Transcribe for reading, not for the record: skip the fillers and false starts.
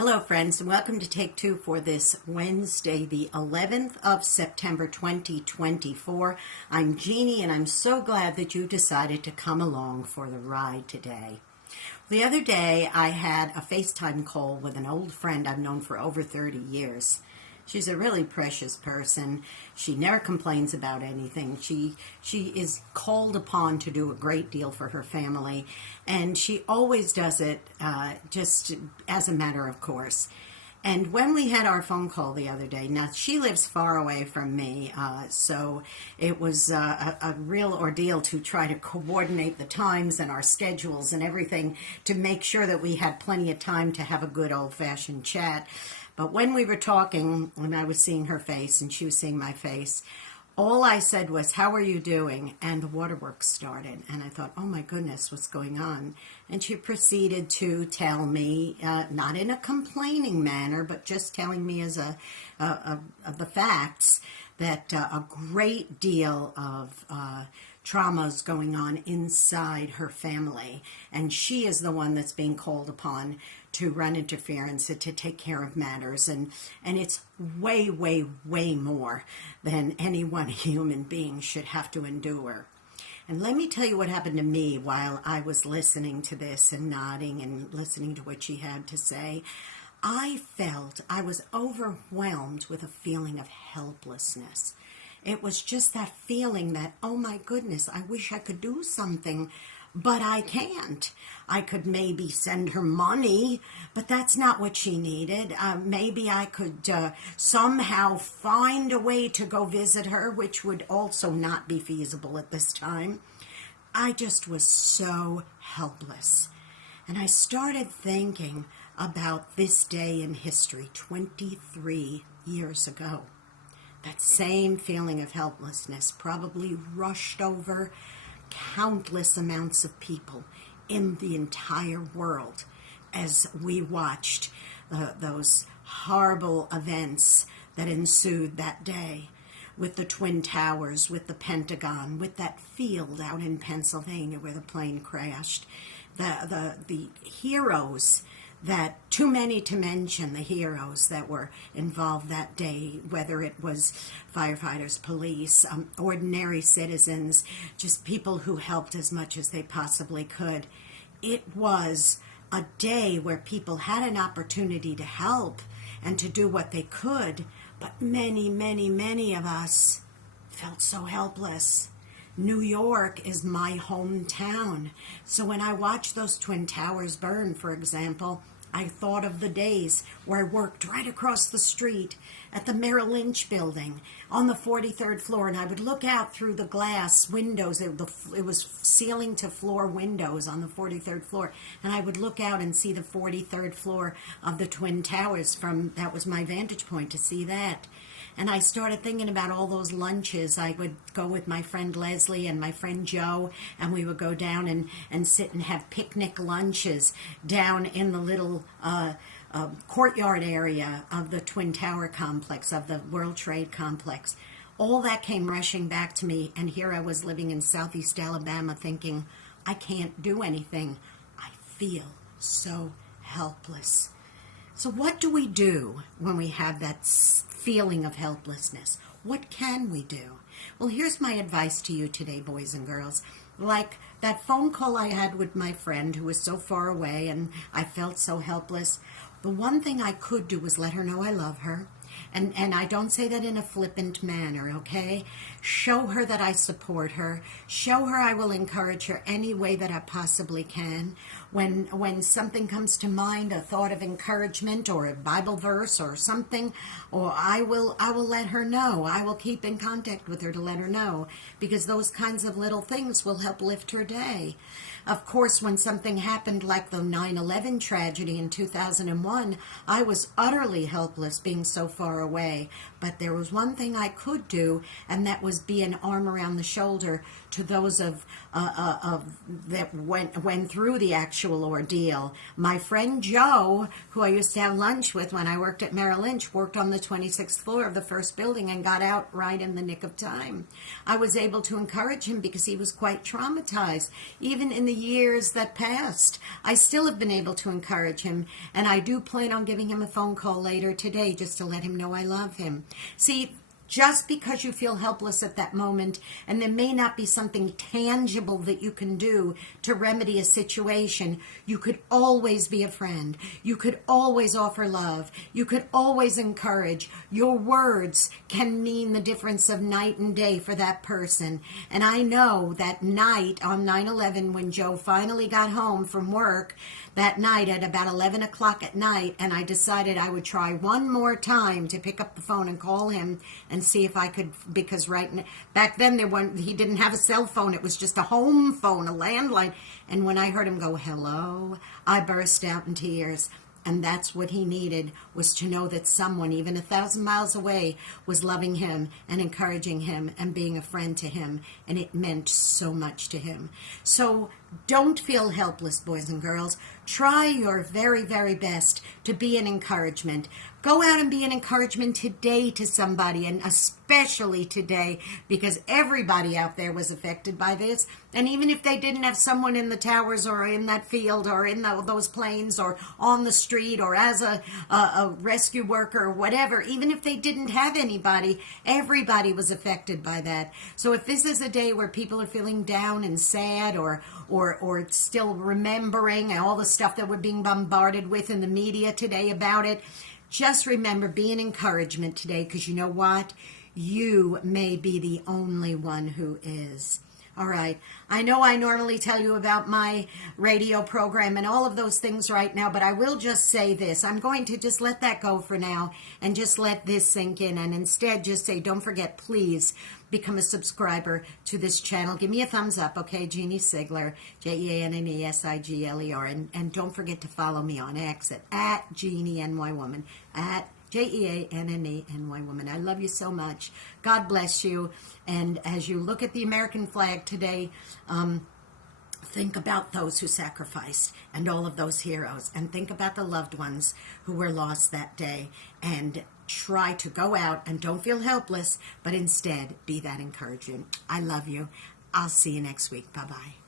Hello friends, and welcome to Take Two for this Wednesday, the 11th of September 2024. I'm Jeannie, and I'm so glad that you decided to come along for the ride today. The other day, I had a FaceTime call with an old friend I've known for over 30 years. She's a really precious person. She never complains about anything. She is called upon to do a great deal for her family, and she always does it just as a matter of course. And when we had our phone call the other day, now she lives far away from me, so it was a real ordeal to try to coordinate the times and our schedules and everything to make sure that we had plenty of time to have a good old-fashioned chat. But when we were talking, when I was seeing her face and she was seeing my face, all I said was, "How are you doing?" And the waterworks started. And I thought, oh my goodness, what's going on? And she proceeded to tell me, not in a complaining manner, but just telling me as of the facts, that a great deal of traumas going on inside her family. And she is the one that's being called upon to run interference and to take care of matters. And it's way, way, way more than any one human being should have to endure. And let me tell you what happened to me while I was listening to this and nodding and listening to what she had to say. I was overwhelmed with a feeling of helplessness. It was just that feeling that, oh my goodness, I wish I could do something, but I can't. I could maybe send her money, but that's not what she needed. Maybe I could somehow find a way to go visit her, which would also not be feasible at this time. I just was so helpless. And I started thinking about this day in history 23 years ago. That same feeling of helplessness probably rushed over countless amounts of people in the entire world as we watched those horrible events that ensued that day with the Twin Towers, with the Pentagon, with that field out in Pennsylvania where the plane crashed, the heroes that, too many to mention, the heroes that were involved that day, whether it was firefighters, police, ordinary citizens, just people who helped as much as they possibly could. It was a day where people had an opportunity to help and to do what they could, but many, many, many of us felt so helpless. New York is my hometown. So when I watched those Twin Towers burn, for example, I thought of the days where I worked right across the street at the Merrill Lynch building on the 43rd floor, and I would look out through the glass windows. It was ceiling to floor windows on the 43rd floor, and I would look out and see the 43rd floor of the Twin Towers. That was my vantage point to see that. And I started thinking about all those lunches. I would go with my friend Leslie and my friend Joe, and we would go down and sit and have picnic lunches down in the little courtyard area of the Twin Tower complex, of the World Trade Complex. All that came rushing back to me, and here I was living in Southeast Alabama thinking, I can't do anything. I feel so helpless. So what do we do when we have that feeling of helplessness? What can we do? Well, here's my advice to you today, boys and girls. Like that phone call I had with my friend who was so far away and I felt so helpless, the one thing I could do was let her know I love her. And I don't say that in a flippant manner, okay? Show her that I support her. Show her I will encourage her any way that I possibly can. When something comes to mind, a thought of encouragement or a Bible verse or something, or I will let her know. I will keep in contact with her to let her know, because those kinds of little things will help lift her day. Of course, when something happened like the 9/11 tragedy in 2001, I was utterly helpless being so far away. But there was one thing I could do, and that was be an arm around the shoulder to those of that went through the actual ordeal. My friend Joe, who I used to have lunch with when I worked at Merrill Lynch, worked on the 26th floor of the first building and got out right in the nick of time. I was able to encourage him because he was quite traumatized. Even in the years that passed, I still have been able to encourage him, and I do plan on giving him a phone call later today just to let him know I love him. See, just because you feel helpless at that moment, and there may not be something tangible that you can do to remedy a situation, you could always be a friend. You could always offer love. You could always encourage. Your words can mean the difference of night and day for that person. And I know that night on 9/11, when Joe finally got home from work, that night at about 11 o'clock at night, and I decided I would try one more time to pick up the phone and call him and see if I could, because back then he didn't have a cell phone. It was just a home phone, a landline. And when I heard him go, hello, I burst out in tears. And that's what he needed, was to know that someone, even 1,000 miles away, was loving him and encouraging him and being a friend to him. And it meant so much to him. So don't feel helpless, boys and girls. Try your very, very best to be an encouragement. Go out and be an encouragement today to somebody, and especially today, because everybody out there was affected by this. And even if they didn't have someone in the towers or in that field or in those planes or on the street or as a rescue worker or whatever, even if they didn't have anybody, everybody was affected by that. So if this is a day where people are feeling down and sad or still remembering all the stuff that we're being bombarded with in the media today about it, just remember, be an encouragement today, because you know what? You may be the only one who is. All right. I know I normally tell you about my radio program and all of those things right now, but I will just say this. I'm going to just let that go for now and just let this sink in, and instead just say, don't forget, please become a subscriber to this channel. Give me a thumbs up, okay? Jeanne Sigler, JeanneSigler, and don't forget to follow me on X at JeanneNYWoman, at JeanneNYWoman. I love you so much. God bless you. And as you look at the American flag today, think about those who sacrificed and all of those heroes, and think about the loved ones who were lost that day, and try to go out and don't feel helpless, but instead be that encouragement. I love you. I'll see you next week. Bye-bye.